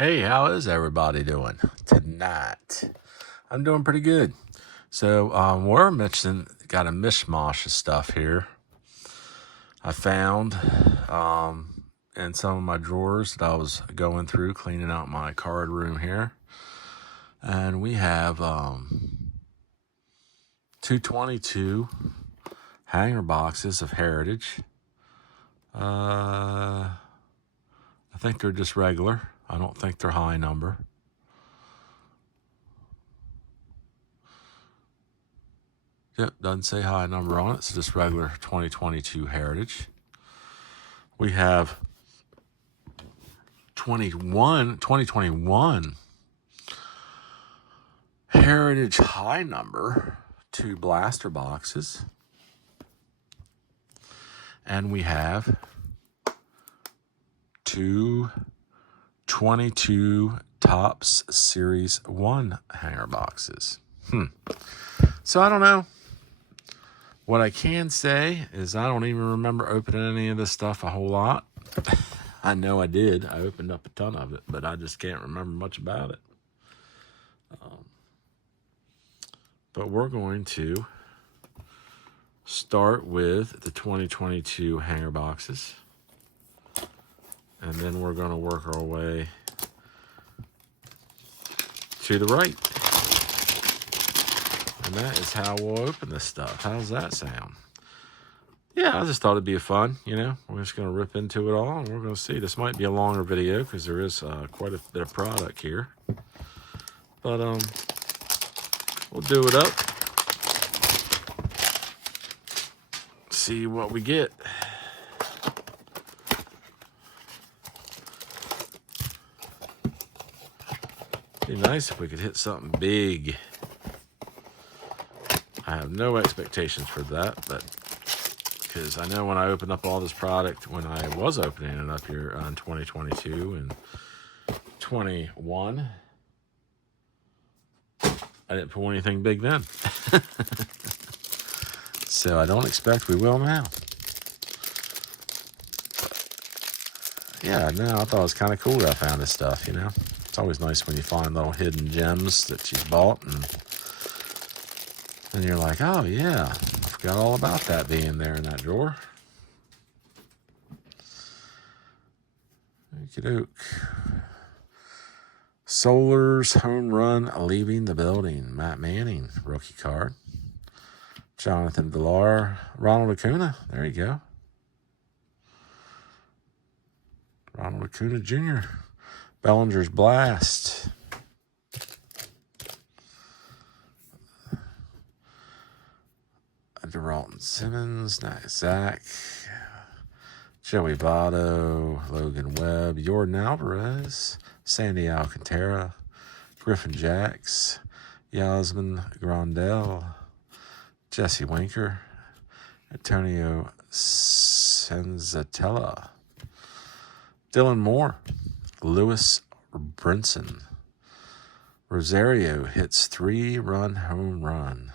Hey, how is everybody doing tonight? I'm doing pretty good. So we're got a mishmash of stuff here. I found in some of my drawers that I was going through, cleaning out my card room here. And we have 222 hanger boxes of Heritage. I think they're just regular. I don't think they're high number. Yep, doesn't say high number on it. It's just regular 2022 Heritage. We have 2021 Heritage high number, 2 blaster boxes. And we have 2 22 Topps Series 1 hanger boxes. So I don't know. What I can say is I don't even remember opening any of this stuff a whole lot. I know I did. I opened up a ton of it, but I just can't remember much about it. But we're going to start with the 2022 hanger boxes. And then we're going to work our way to the right. And that is how we'll open this stuff. How's that sound? Yeah, I just thought it'd be fun, We're just going to rip into it all, and we're going to see. This might be a longer video because there is quite a bit of product here. But we'll do it up. See what we get. Be nice if we could hit something big. I have no expectations for that, but because I know when I opened up all this product, when I was opening it up here on 2022 and 21, I didn't pull anything big then. So I don't expect we will now. Yeah, no, I thought it was kind of cool that I found this stuff, It's always nice when you find little hidden gems that you bought and you're like, oh yeah, I forgot all about that being there in that drawer. Okey-doke. Solar's home run leaving the building. Matt Manning, rookie card. Jonathan Villar, Ronald Acuna. There you go. Ronald Acuna Jr. Bellinger's Blast. Deralton Simmons, Zach, Joey Votto, Logan Webb, Jordan Alvarez, Sandy Alcantara, Griffin Jacks, Yasmin Grandel, Jesse Winker, Antonio Senzatella, Dylan Moore, Lewis Brinson, Rosario hits 3-run home run.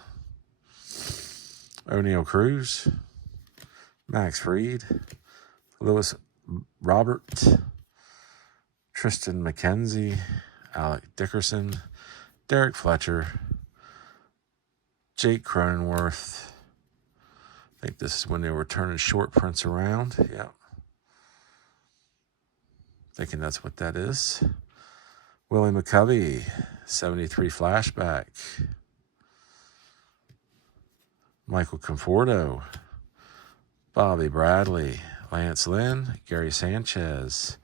O'Neal Cruz, Max Fried, Lewis Robert, Tristan McKenzie, Alec Dickerson, Derek Fletcher, Jake Cronenworth. I think this is when they were turning short prints around. Yep. Thinking that's what that is. Willie McCovey, 73 flashback. Michael Conforto, Bobby Bradley, Lance Lynn, Gary Sanchez,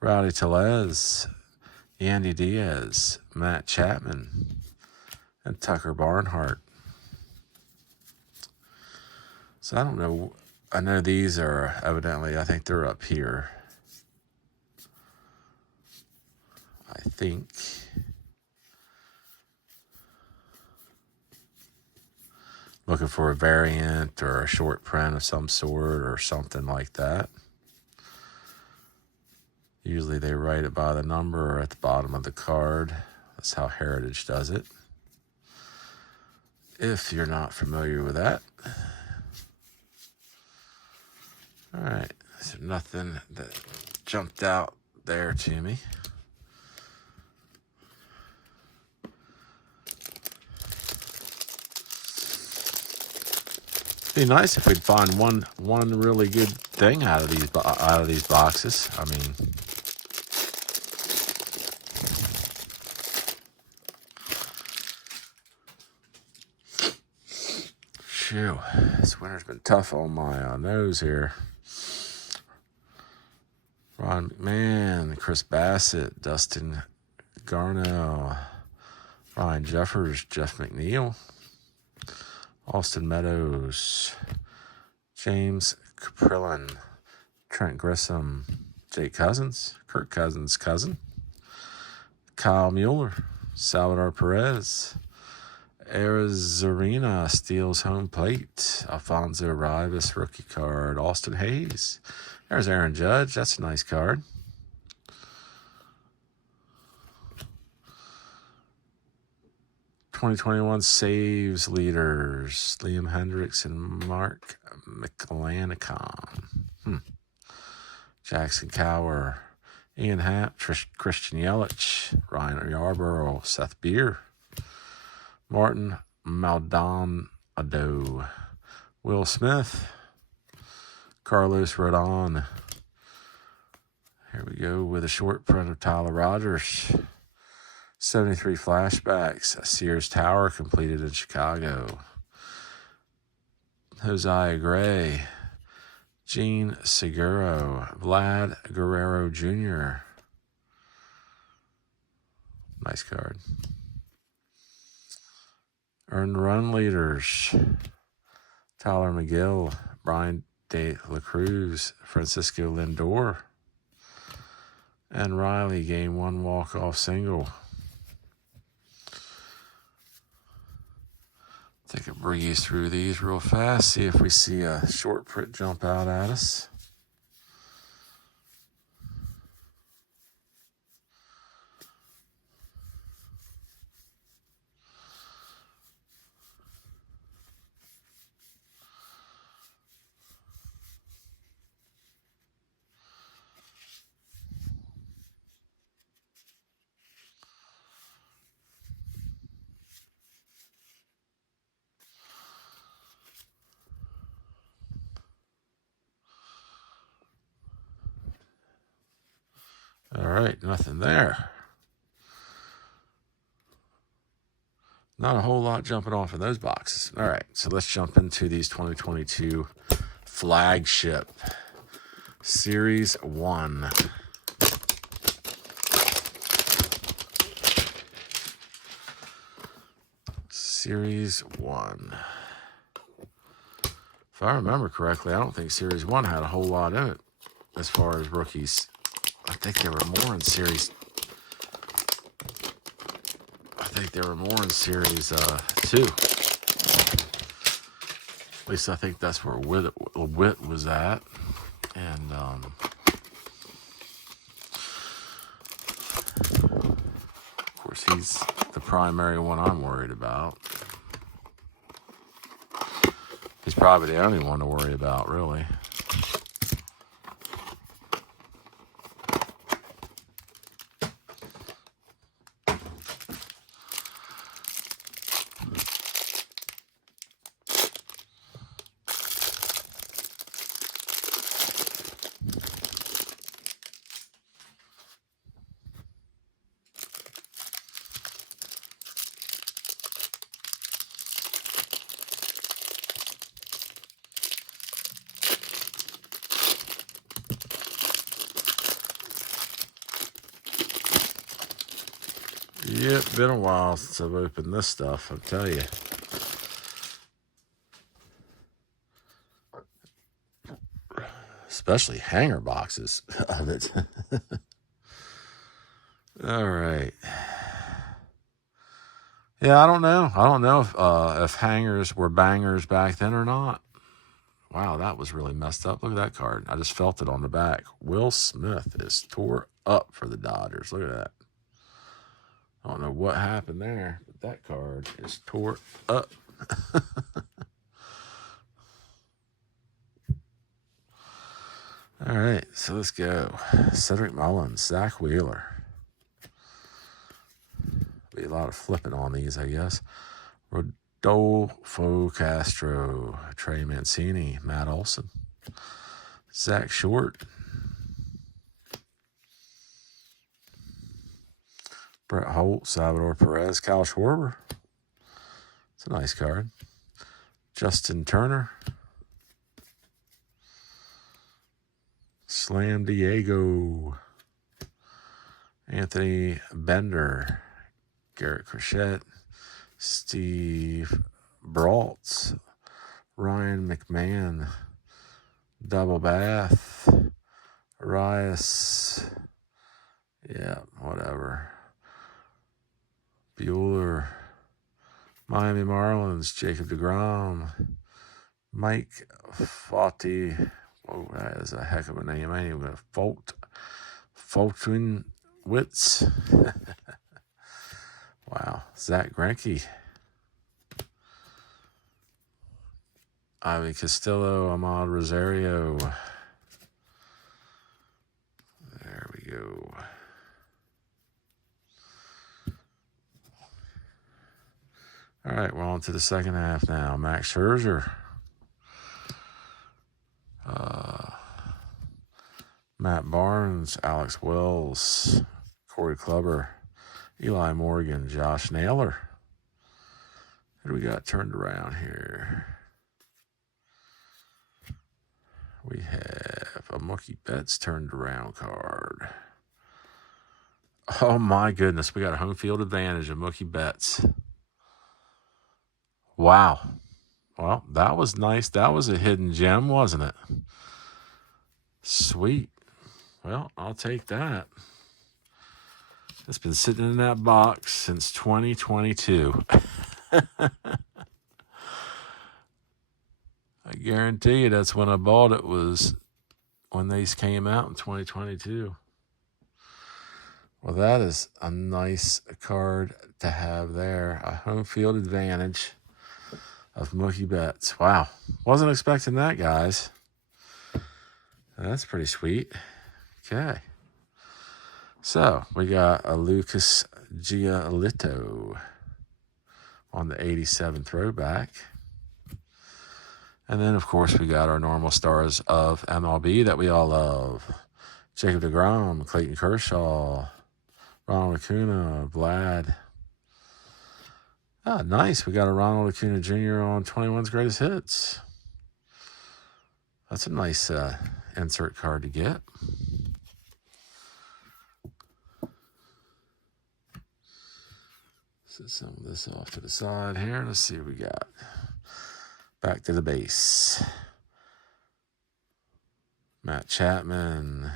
Rowdy Tellez, Yandy Diaz, Matt Chapman, and Tucker Barnhart. So I don't know. I know these are evidently, I think they're up here. I think. Looking for a variant or a short print of some sort or something like that. Usually they write it by the number or at the bottom of the card. That's how Heritage does it. If you're not familiar with that. All right, so nothing that jumped out there to me. Be nice if we'd find one really good thing out of these boxes. I mean, phew, this winter's been tough on my nose here. Ron McMahon, Chris Bassett, Dustin Garnell, Ryan Jeffers, Jeff McNeil, Austin Meadows, James Caprillan, Trent Grissom, Jake Cousins, Kirk Cousins' cousin, Kyle Mueller, Salvador Perez, Arizarena steals home plate, Alfonso Rivas rookie card, Austin Hayes. There's Aaron Judge. That's a nice card. '21 saves leaders, Liam Hendricks and Mark McClanahan. Jackson Cower, Ian Happ, Christian Yelich, Ryan Yarborough, Seth Beer, Martin Maldonado, Will Smith, Carlos Rodon. Here we go with a short print of Tyler Rogers. 73 flashbacks. Sears Tower completed in Chicago. Josiah Gray, Gene Seguro, Vlad Guerrero Jr. Nice card. Earned run leaders. Tyler McGill, Brian De La Cruz, Francisco Lindor, and Riley, game 1 walk-off single. Take a breeze through these real fast, see if we see a short print jump out at us. All right, nothing there. Not a whole lot jumping off of those boxes. All right, so let's jump into these 2022 Flagship Series 1. Series 1. If I remember correctly, I don't think Series 1 had a whole lot in it as far as rookies. I think there were more in Series 2. At least I think that's where Witt was at. And of course, he's the primary one I'm worried about. He's probably the only one to worry about, really. Yep, been a while since I've opened this stuff, I'll tell you. Especially hanger boxes of it. All right. Yeah, I don't know. I don't know if hangers were bangers back then or not. Wow, that was really messed up. Look at that card. I just felt it on the back. Will Smith is tore up for the Dodgers. Look at that. I don't know what happened there, but that card is tore up. All right, so let's go. Cedric Mullins, Zach Wheeler. Be a lot of flipping on these, I guess. Rodolfo Castro, Trey Mancini, Matt Olson, Zach Short, Brett Holt, Salvador Perez, Kyle Schwarber. It's a nice card. Justin Turner, Slam Diego, Anthony Bender, Garrett Crochet, Steve Brault, Ryan McMahon, Double Bath, Arias, yeah, whatever. Bueller, Miami Marlins, Jacob deGrom, Mike Fawty. Oh, that is a heck of a name. I ain't even going to Fulton Witz. Wow. Zach Greinke, Ivy Castillo, Ahmad Rosario. There we go. All right, we're on to the second half now. Max Scherzer. Matt Barnes, Alex Wells, Corey Kluber, Eli Morgan, Josh Naylor. Who do we got turned around here? We have a Mookie Betts turned around card. Oh my goodness, we got a home field advantage of Mookie Betts. Wow. Well, that was nice. That was a hidden gem, wasn't it? Sweet. Well, I'll take that. It's been sitting in that box since 2022. I guarantee you that's when I bought it, was when these came out in 2022. Well, that is a nice card to have there. A home field advantage of Mookie Betts. Wow. Wasn't expecting that, guys. That's pretty sweet. Okay. So, we got a Lucas Giolito on the 87 throwback. And then, of course, we got our normal stars of MLB that we all love. Jacob deGrom, Clayton Kershaw, Ronald Acuna, Vlad. Ah, nice. We got a Ronald Acuna Jr. on 21's Greatest Hits. That's a nice insert card to get. Set some of this off to the side here. Let's see what we got. Back to the base. Matt Chapman.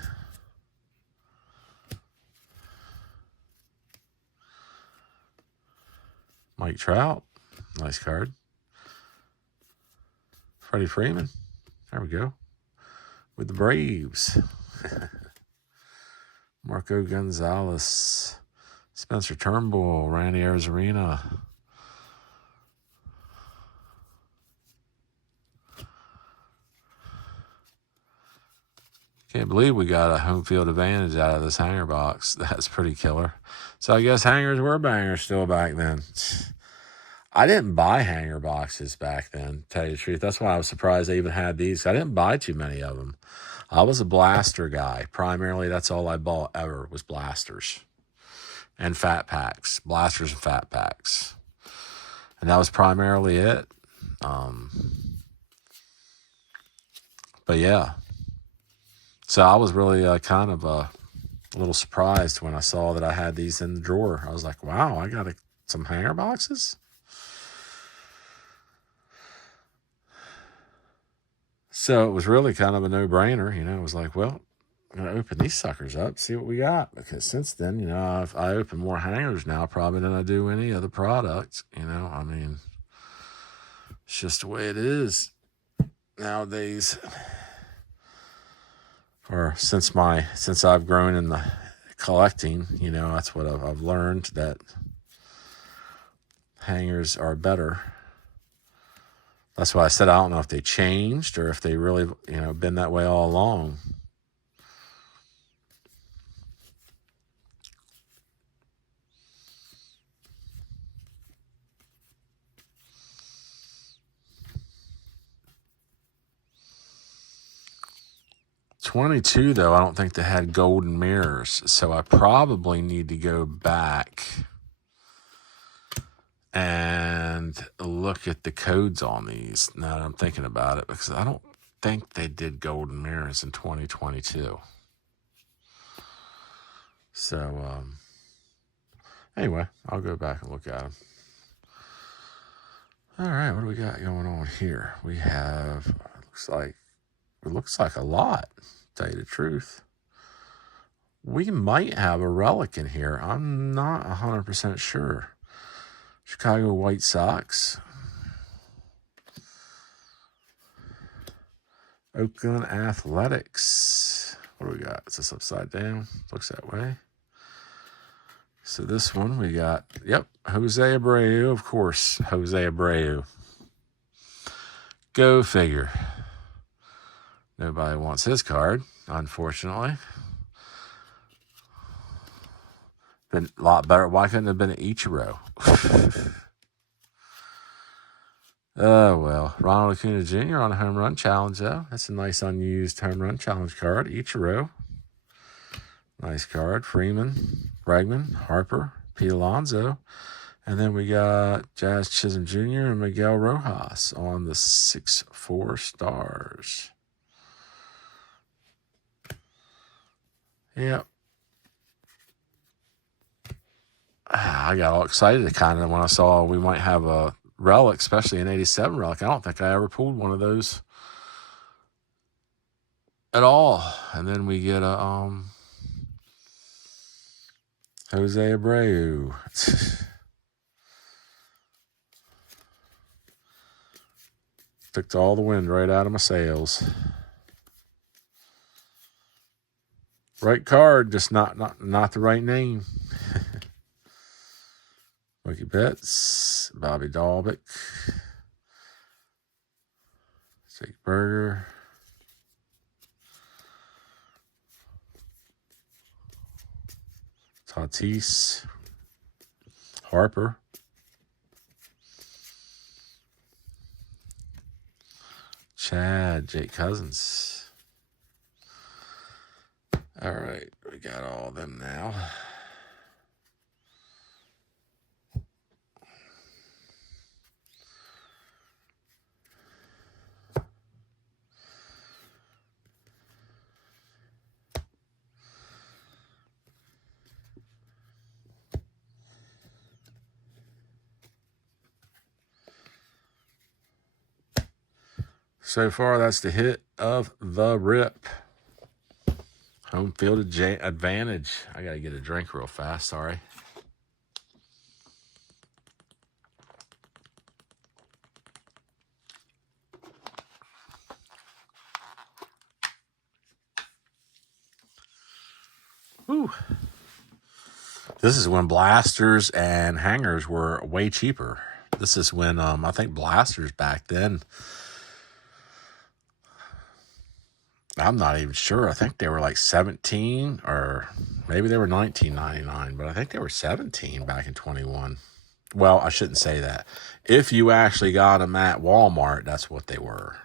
Mike Trout. Nice card. Freddie Freeman. There we go. With the Braves. Marco Gonzalez. Spencer Turnbull. Randy Arozarena. Can't believe we got a home field advantage out of this hanger box. That's pretty killer. So I guess hangers were bangers still back then. I didn't buy hanger boxes back then, to tell you the truth. That's why I was surprised they even had these. I didn't buy too many of them. I was a blaster guy. Primarily, that's all I bought ever was blasters and fat packs. Blasters and fat packs. And that was primarily it. But yeah. So I was really kind of a little surprised when I saw that I had these in the drawer. I was like, wow, I got some hanger boxes? So it was really kind of a no-brainer. You know, it was like, well, I'm going to open these suckers up, see what we got. Because since then, you know, I open more hangers now probably than I do any other product. You know, I mean, it's just the way it is nowadays. Or since I've grown in the collecting, you know, that's what I've learned, that hangers are better. That's why I said I don't know if they changed or if they really, you know, been that way all along. 22, though, I don't think they had golden mirrors, so I probably need to go back and look at the codes on these now that I'm thinking about it, because I don't think they did golden mirrors in 2022. So, anyway, I'll go back and look at them. All right, what do we got going on here? We have, it looks like a lot, to tell you the truth. We might have a relic in here. I'm not 100% sure. Chicago White Sox. Oakland Athletics. What do we got? Is this upside down? Looks that way. So this one we got, yep, Jose Abreu, of course, Jose Abreu. Go figure. Nobody wants his card, unfortunately. Been a lot better. Why couldn't it have been an Ichiro? Oh, well. Ronald Acuna Jr. on a home run challenge, though. That's a nice unused home run challenge card. Ichiro. Nice card. Freeman, Bregman, Harper, Pete Alonso. And then we got Jazz Chisholm Jr. and Miguel Rojas on the 6-4 stars. Yep. I got all excited kind of when I saw we might have a relic, especially an 87 relic. I don't think I ever pulled one of those at all. And then we get a Jose Abreu. Took all the wind right out of my sails. Right card, just not the right name. Mookie Betts, Bobby Dalbec, Jake Berger, Tatis, Harper, Chad, Jake Cousins. All right, we got all of them now. So far, that's the hit of the rip. Home field advantage. I got to get a drink real fast, sorry. Whew. This is when blasters and hangers were way cheaper. This is when, I think blasters back then, I'm not even sure. I think they were like 17 or maybe they were $19.99, but I think they were 17 back in 21. Well, I shouldn't say that. If you actually got them at Walmart, that's what they were.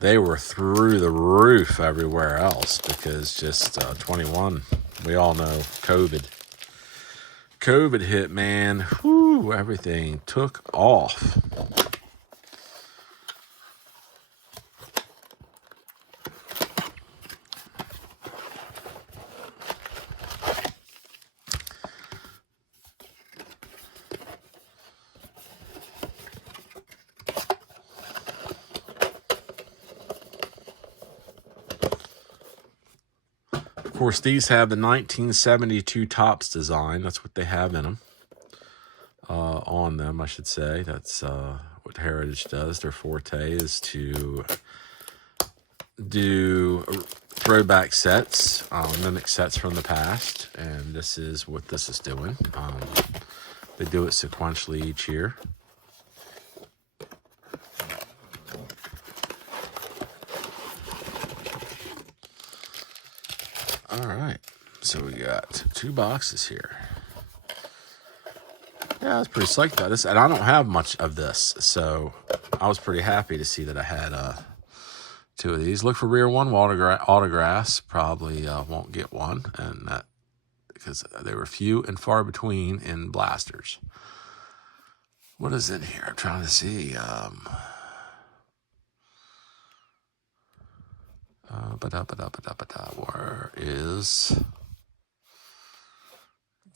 They were through the roof everywhere else because just 21, we all know COVID. COVID hit, man. Whew, everything took off. Of course, these have the 1972 Topps design. That's what they have in them. On them, I should say. That's what Heritage does. Their forte is to do throwback sets, mimic sets from the past. And this is what this is doing. They do it sequentially each year. All right, so we got 2 boxes here. Yeah, I was pretty psyched about this, and I don't have much of this, so I was pretty happy to see that I had 2 of these. Look for Rare 1 autographs. Probably won't get one, and that because they were few and far between in blasters. What is in here? I'm trying to see. Where is...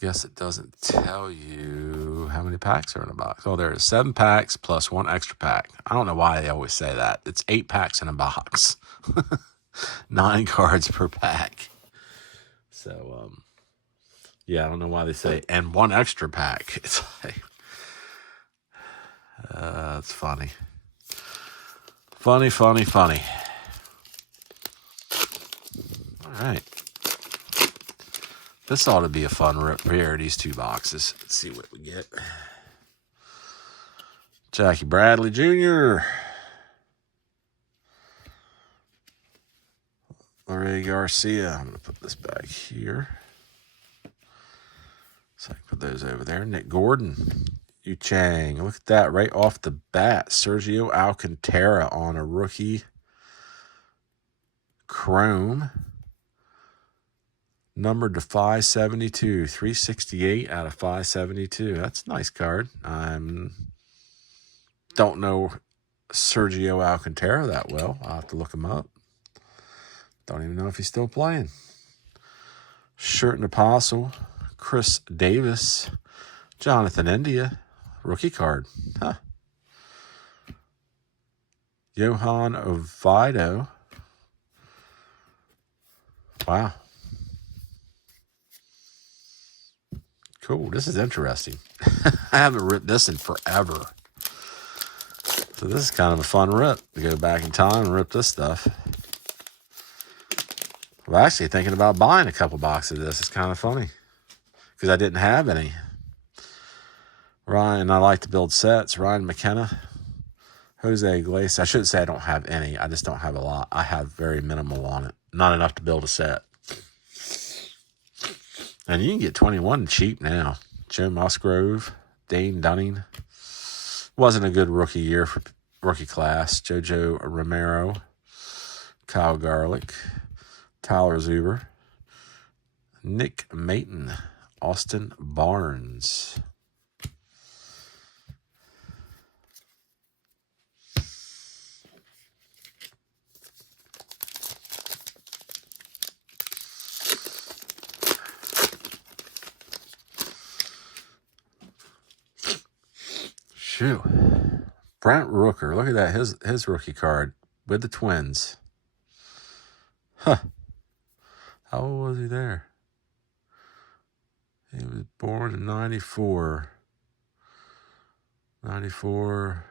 Guess it doesn't tell you how many packs are in a box. Oh, there is 7 packs plus 1 extra pack. I don't know why they always say that. It's 8 packs in a box. 9 cards per pack. So, yeah, I don't know why they say, and 1 extra pack. It's like, it's funny. Funny. All right. This ought to be a fun rare, these 2 boxes. Let's see what we get. Jackie Bradley Jr. Larry Garcia. I'm going to put this back here. So I can put those over there. Nick Gordon. Yu Chang. Look at that right off the bat. Sergio Alcantara on a rookie chrome. Numbered to 572. 368 out of 572. That's a nice card. Don't know Sergio Alcantara that well. I'll have to look him up. Don't even know if he's still playing. Shirt and Apostle. Chris Davis. Jonathan India. Rookie card. Huh. Johan Oviedo. Wow. Cool. This is interesting. I haven't ripped this in forever. So this is kind of a fun rip to go back in time and rip this stuff. I'm actually thinking about buying a couple boxes of this. It's kind of funny because I didn't have any. Ryan, I like to build sets. Ryan McKenna. Jose Iglesias. I shouldn't say I don't have any. I just don't have a lot. I have very minimal on it. Not enough to build a set. And you can get 21 cheap now. Joe Musgrove, Dane Dunning. Wasn't a good rookie year for rookie class. Jojo Romero, Kyle Garlick, Tyler Zuber, Nick Mayton, Austin Barnes. Shoot. Brent Rooker. Look at that. His rookie card with the Twins. Huh. How old was he there? He was born in 94. 94.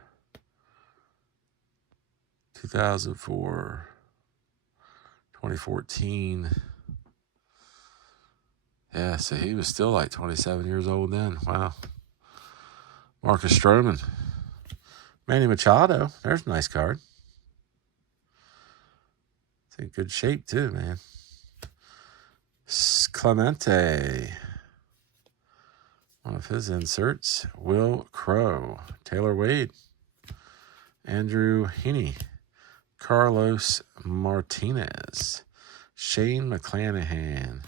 2004. 2014. Yeah, so he was still like 27 years old then. Wow. Marcus Stroman. Manny Machado. There's a nice card. It's in good shape too, man. Clemente. One of his inserts. Will Crow. Taylor Wade. Andrew Heaney. Carlos Martinez. Shane McClanahan.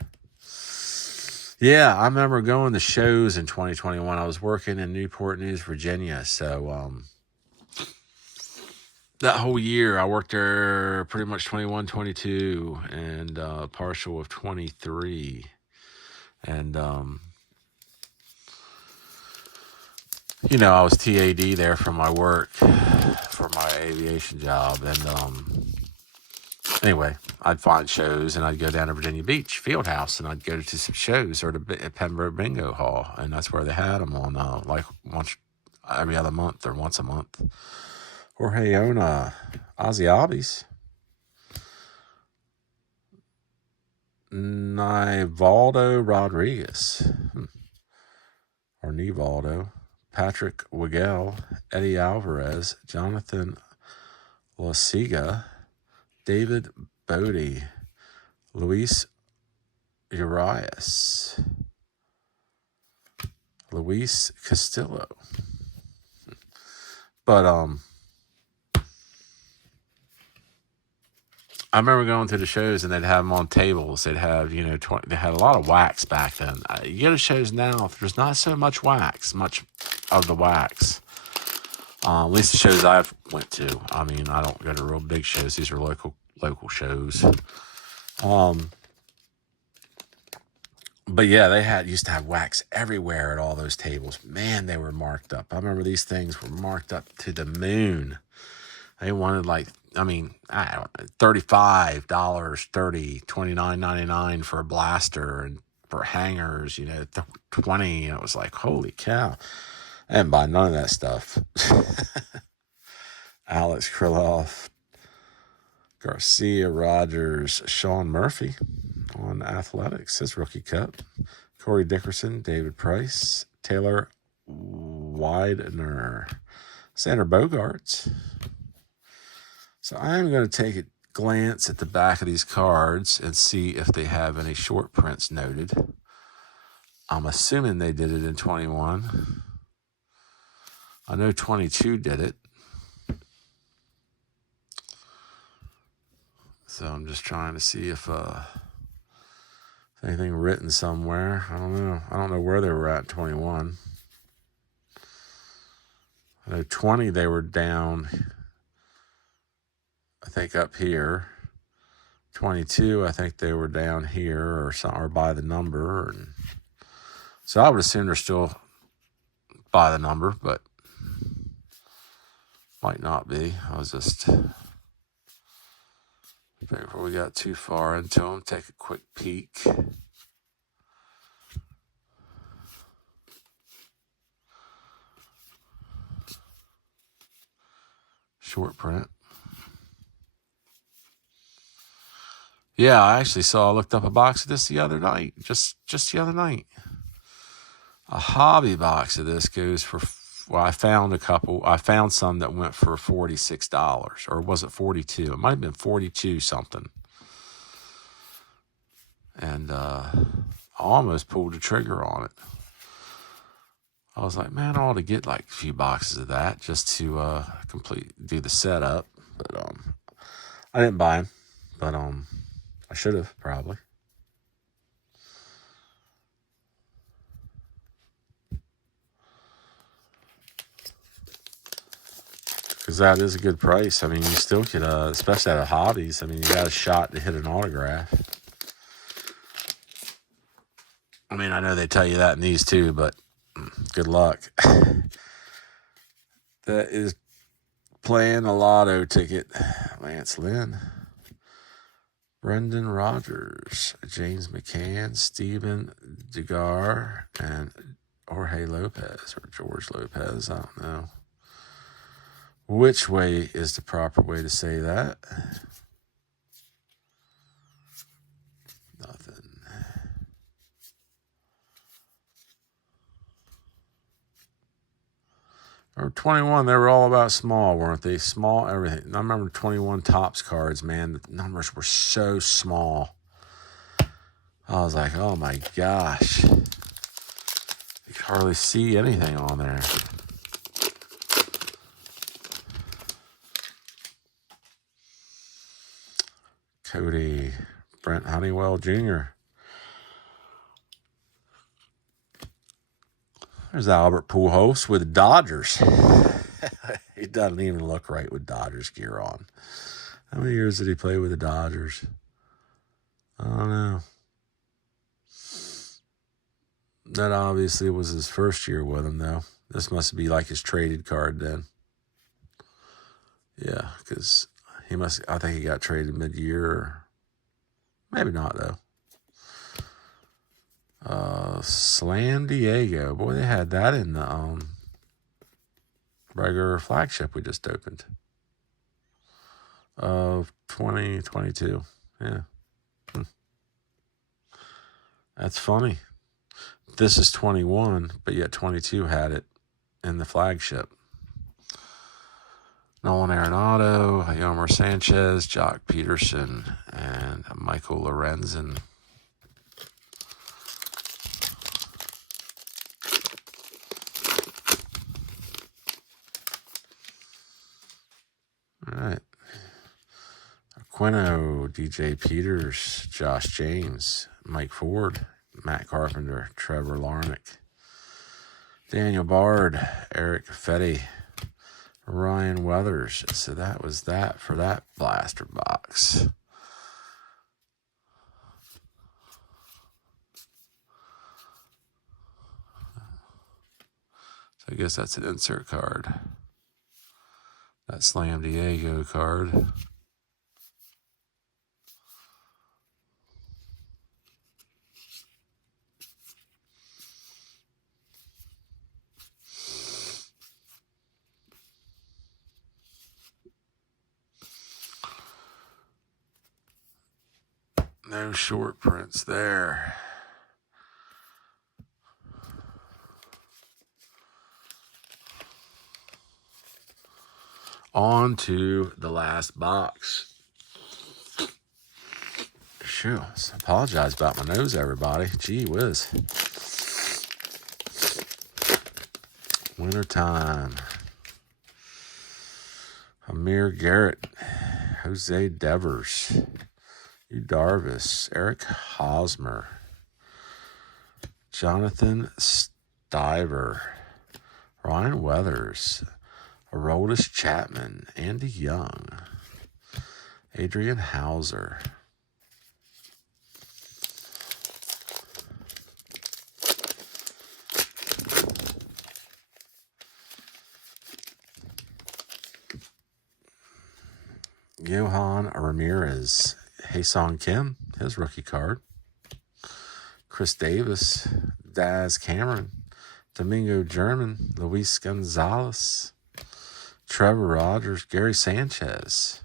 Yeah, I remember going to shows in 2021. I was working in Newport News, Virginia. So that whole year, I worked there pretty much 21, 22, and partial of 23. And, you know, I was TAD there for my work, for my aviation job. And anyway, I'd find shows, and I'd go down to Virginia Beach Fieldhouse, and I'd go to some shows or to Pembroke Bingo Hall, and that's where they had them on like once every other month or once a month. Jorge Ona, Ozzy Obbies, Nivaldo Rodriguez, or Nivaldo, Patrick Wigel, Eddie Alvarez, Jonathan Lasiga, David Bodie, Luis Urias, Luis Castillo. But I remember going to the shows and they'd have them on tables. They'd have, you know, they had a lot of wax back then. You go to shows now, there's not so much wax, much of the wax. At least the shows I went to. I mean, I don't go to real big shows. These are local shows. But yeah, they used to have wax everywhere at all those tables. Man, they were marked up. I remember these things were marked up to the moon. They wanted like, I mean, I don't know, $35, $29.99 for a blaster, and for hangers, you know, 20. And it was like, holy cow. I didn't buy none of that stuff. Alex Krylov, Garcia, Rogers, Sean Murphy on Athletics, his rookie cup. Corey Dickerson, David Price, Taylor Widener, Xander Bogaerts. So I'm going to take a glance at the back of these cards and see if they have any short prints noted. I'm assuming they did it in 21. I know 22 did it. So I'm just trying to see if anything written somewhere. I don't know. I don't know where they were at in 21. I know 20 they were down, I think, up here. 22, I think they were down here or by the number. And so I would assume they're still by the number, but might not be. I was just, before we got too far into them, take a quick peek. Short print. Yeah, I looked up a box of this the other night, just the other night. A hobby box of this goes for, well, I found some that went for $46, or was it 42? It might have been 42 something. And I almost pulled the trigger on it. I was like, man, I ought to get like a few boxes of that just to do the setup. But I didn't buy them, but I should have probably. Because that is a good price. I mean, you still could, especially out of hobbies, I mean, you got a shot to hit an autograph. I mean, I know they tell you that in these too, but good luck. That is playing a lotto ticket. Lance Lynn, Brendan Rodgers, James McCann, Steven Degar, and Jorge Lopez, or George Lopez. I don't know which way is the proper way to say that. Nothing. Or 21, they were all about small, weren't they? Small, everything. I remember 21 Topps cards, man. The numbers were so small. I was like, oh my gosh. You could hardly see anything on there. Cody, Brent Honeywell Jr. There's Albert Pujols with the Dodgers. He doesn't even look right with Dodgers gear on. How many years did he play with the Dodgers? I don't know. That obviously was his first year with him, though. This must be like his traded card then. Yeah, because I think he got traded mid-year. Maybe not, though. Slam Diego. Boy, they had that in the regular flagship we just opened. Of 2022. Yeah. That's funny. This is 21, but yet 22 had it in the flagship. Nolan Arenado, Yomer Sanchez, Jock Peterson, and Michael Lorenzen. All right. A Quino, DJ Peters, Josh James, Mike Ford, Matt Carpenter, Trevor Larnick, Daniel Bard, Eric Fetty, Ryan Weathers. So that was that for that blaster box. So I guess that's an insert card. That Slam Diego card. No short prints there. On to the last box. Phew, apologize about my nose, everybody. Gee whiz. Wintertime. Amir Garrett. Jose Devers. Yu Darvish. Eric Hosmer. Jonathan Stiver. Ryan Weathers. Aroldis Chapman. Andy Young. Adrian Hauser. Johan Ramirez, Hae-Sung Kim, his rookie card. Chris Davis, Daz Cameron, Domingo German, Luis Gonzalez, Trevor Rogers, Gary Sanchez,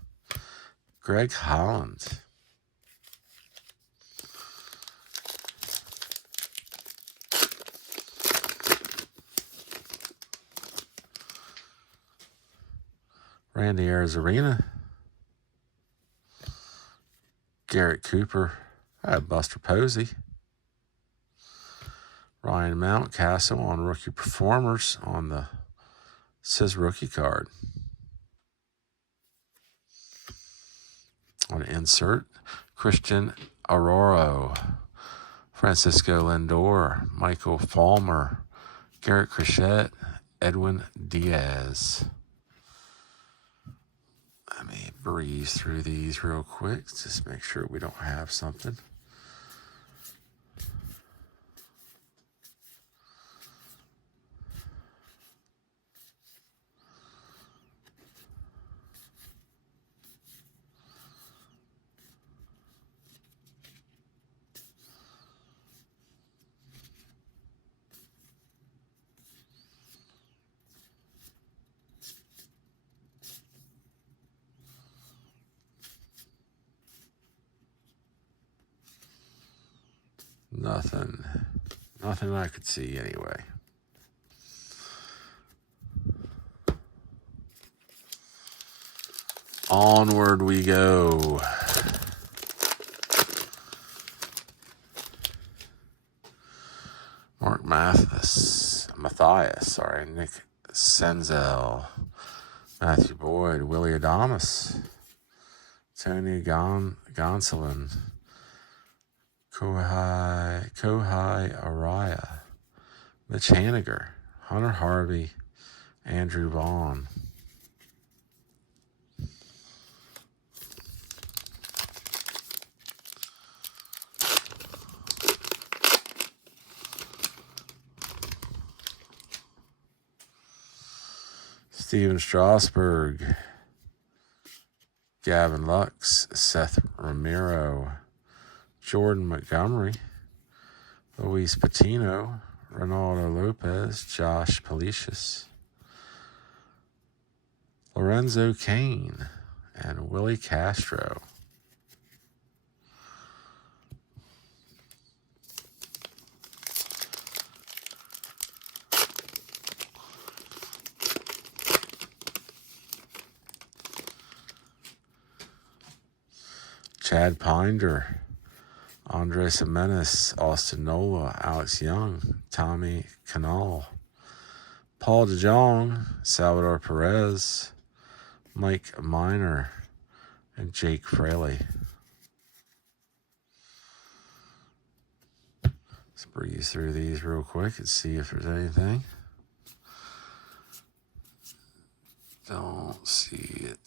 Greg Holland. Randy Arozarena, Garrett Cooper, Buster Posey, Ryan Mountcastle on Rookie Performers on the says rookie card. On insert, Christian Arroyo, Francisco Lindor, Michael Fulmer, Garrett Crochet, Edwin Diaz. Let me breeze through these real quick. Just make sure we don't have something. Nothing I could see anyway. Onward we go. Mark Matthias, Nick Senzel, Matthew Boyd, Willie Adames, Tony Gonsolin, Kohai Araya, Mitch Haniger, Hunter Harvey, Andrew Vaughn. Steven Strasburg, Gavin Lux, Seth Ramiro, Jordan Montgomery, Luis Patino, Ronaldo Lopez, Josh Palicious, Lorenzo Cain, and Willie Castro. Chad Pinder, Andres Jimenez, Austin Nola, Alex Young, Tommy Canal, Paul DeJong, Salvador Perez, Mike Minor, and Jake Fraley. Let's breeze through these real quick and see if there's anything. Don't see it.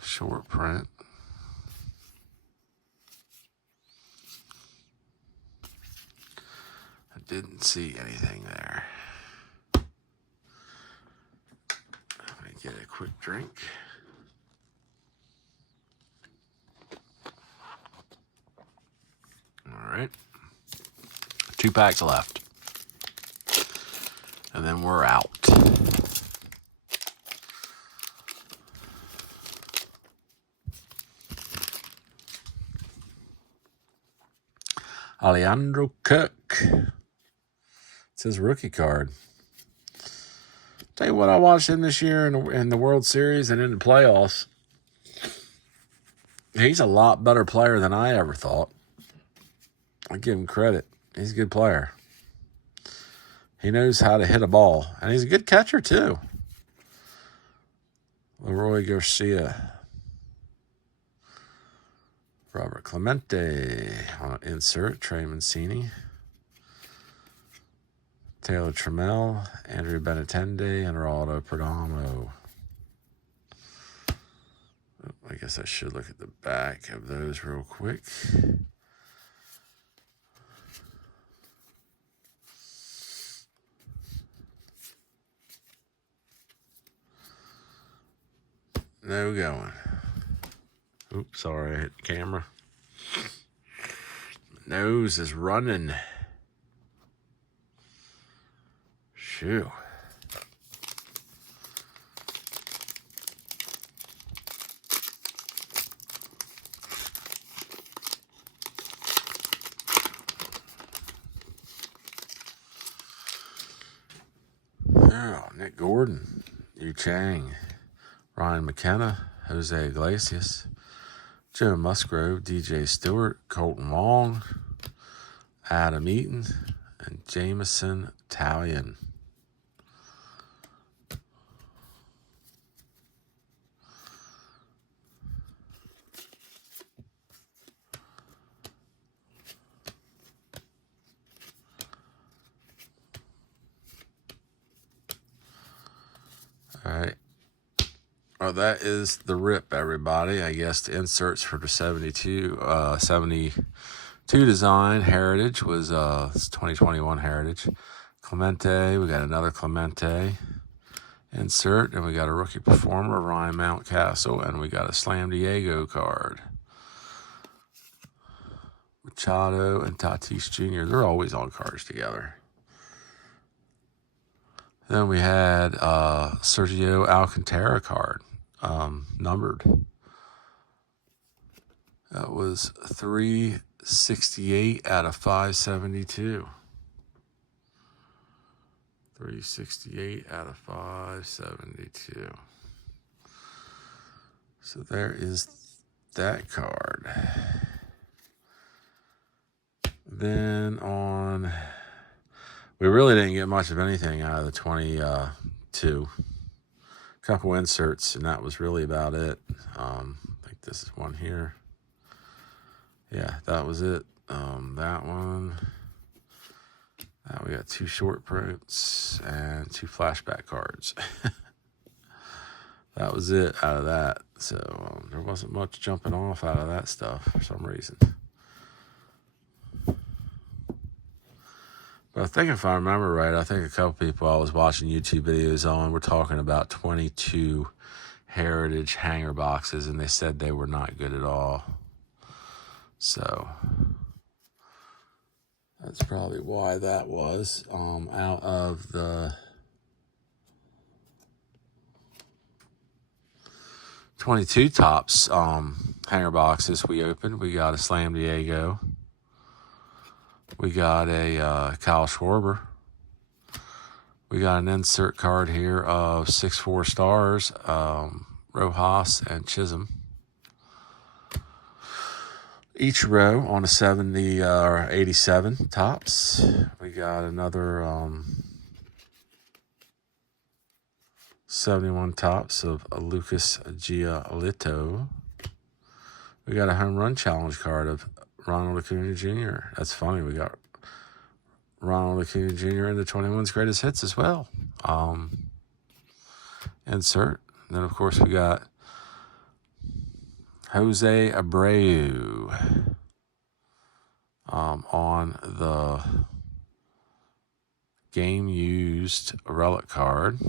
Short print. I didn't see anything there. Let me get a quick drink. All right. 2 packs left. And then we're out. Alejandro Cook. It's his rookie card. Tell you what, I watched him this year in the World Series and in the playoffs. He's a lot better player than I ever thought. I give him credit. He's a good player. He knows how to hit a ball. And he's a good catcher, too. Leroy Garcia. Robert Clemente on insert. Trey Mancini. Taylor Trammell. Andrew Benintendi. And Geraldo Perdomo. I guess I should look at the back of those real quick. No going. Oops, sorry, I hit the camera. Nose is running. Shoo. Oh, Nick Gordon, Yu Chang, Ryan McKenna, Jose Iglesias, Joe Musgrove, DJ Stewart, Colton Wong, Adam Eaton, and Jameson Taillon. All right. Well, that is the rip, everybody. I guess the inserts for the 72 design Heritage was 2021 Heritage. Clemente, we got another Clemente insert, and we got a rookie performer, Ryan Mountcastle, and we got a Slam Diego card. Machado and Tatis Jr., they're always on cards together. Then we had Sergio Alcantara card, numbered. That was 368 out of 572. 368 out of 572. So there is that card. Then we really didn't get much of anything out of the 22. Couple inserts, and that was really about it. I think this is one here. Yeah, that was it. That one. We got 2 short prints and 2 flashback cards. That was it out of that. So there wasn't much jumping off out of that stuff for some reason. But I think if I remember right, I think a couple people I was watching YouTube videos on were talking about 22 Heritage hanger boxes, and they said they were not good at all. So that's probably why that was. Out of the 22 Topps hanger boxes we opened, we got a Slam Diego. We got a Kyle Schwarber, We got an insert card here of 6 4-stars, Rojas and Chisholm. Each row on a 70 or 87 Topps. We got another 71 Topps of Lucas Giolito. We got a home run challenge card of Ronald Acuna Jr. That's funny. We got Ronald Acuna Jr. in the 21's greatest hits as well. Insert. And then, of course, we got Jose Abreu on the game-used relic card.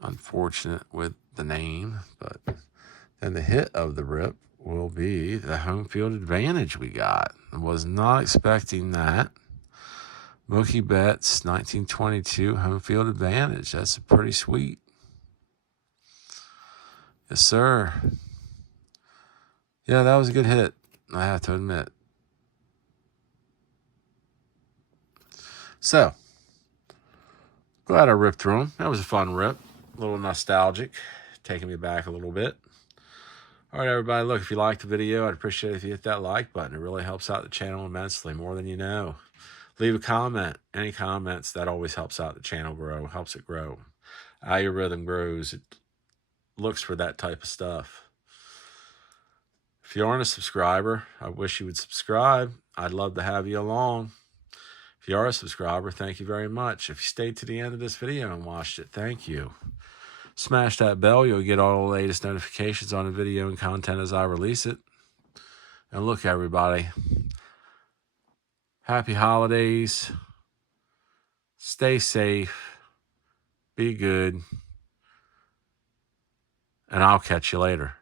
Unfortunate with the name, but then the hit of the rip will be the home field advantage we got. I was not expecting that. Mookie Betts, 1922 home field advantage. That's pretty sweet. Yes, sir. Yeah, that was a good hit, I have to admit. So, glad I ripped through them. That was a fun rip. A little nostalgic, taking me back a little bit. All right, everybody, look, if you liked the video, I'd appreciate it if you hit that like button. It really helps out the channel immensely, more than you know. Leave a comment. Any comments, that always helps out the channel grow, helps it grow. Algorithm grows. It looks for that type of stuff. If you aren't a subscriber, I wish you would subscribe. I'd love to have you along. If you are a subscriber, thank you very much. If you stayed to the end of this video and watched it, thank you. Smash that bell. You'll get all the latest notifications on the video and content as I release it. And look, everybody, happy holidays. Stay safe. Be good. And I'll catch you later.